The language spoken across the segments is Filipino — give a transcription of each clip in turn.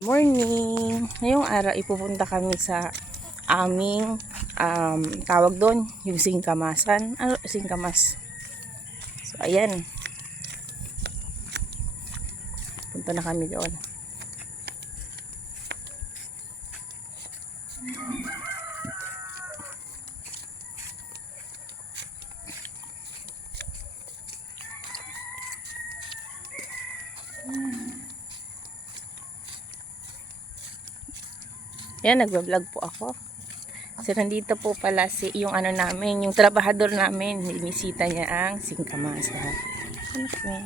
Morning! Ngayong araw ipupunta kami sa aming tawag doon, yung singkamasan. Ano, singkamas. So, ayan. Punta na kami doon. Yan, nagbablog po ako. So, nandito po pala yung ano namin, yung trabahador namin. Binisita niya ang singkamasa. Okay.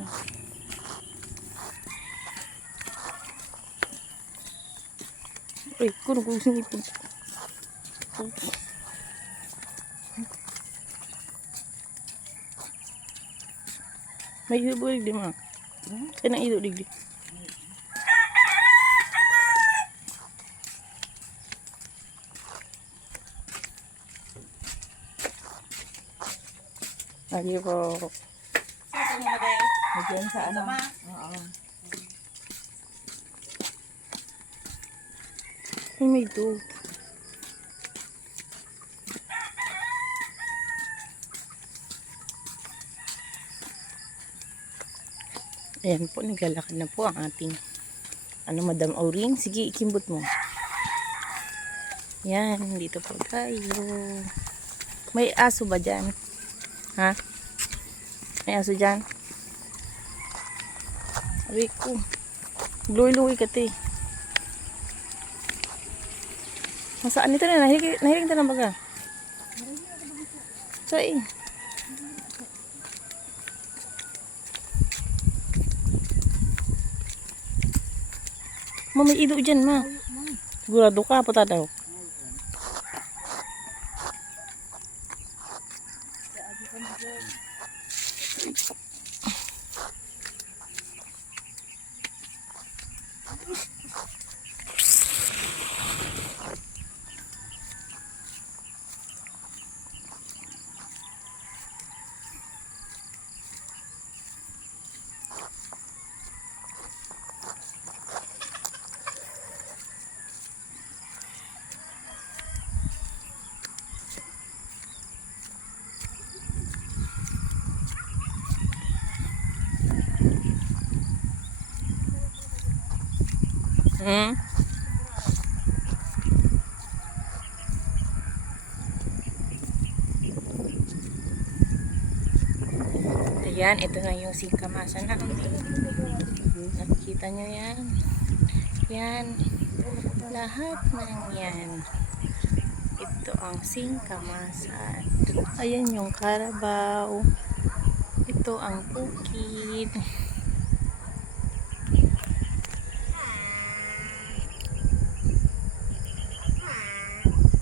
Uy, kung ito. May hibulig di ma. Kaya nang ilo digdi. Lagi po. Saan mo ba? Diyan sa ano? Oo. Ay, may ito. Ayan po, naglalakad na po ang ating Madam Auring. Sige, ikimbot mo. Yan, dito po tayo. May aso ba dyan? Ha? May aso dyan? Sabi ko. Luwi-luwi ka te. Masaan ito na? Nahiling ka na baga? Say. May ido dyan ma. Sigurado ka, puta daw. Ayan, ito na yung singkamasan namin. Nakikita nyo yan? Yan. Lahat ng yan. Ito ang singkamasan. Ayan yung karabaw. Ito ang bukid.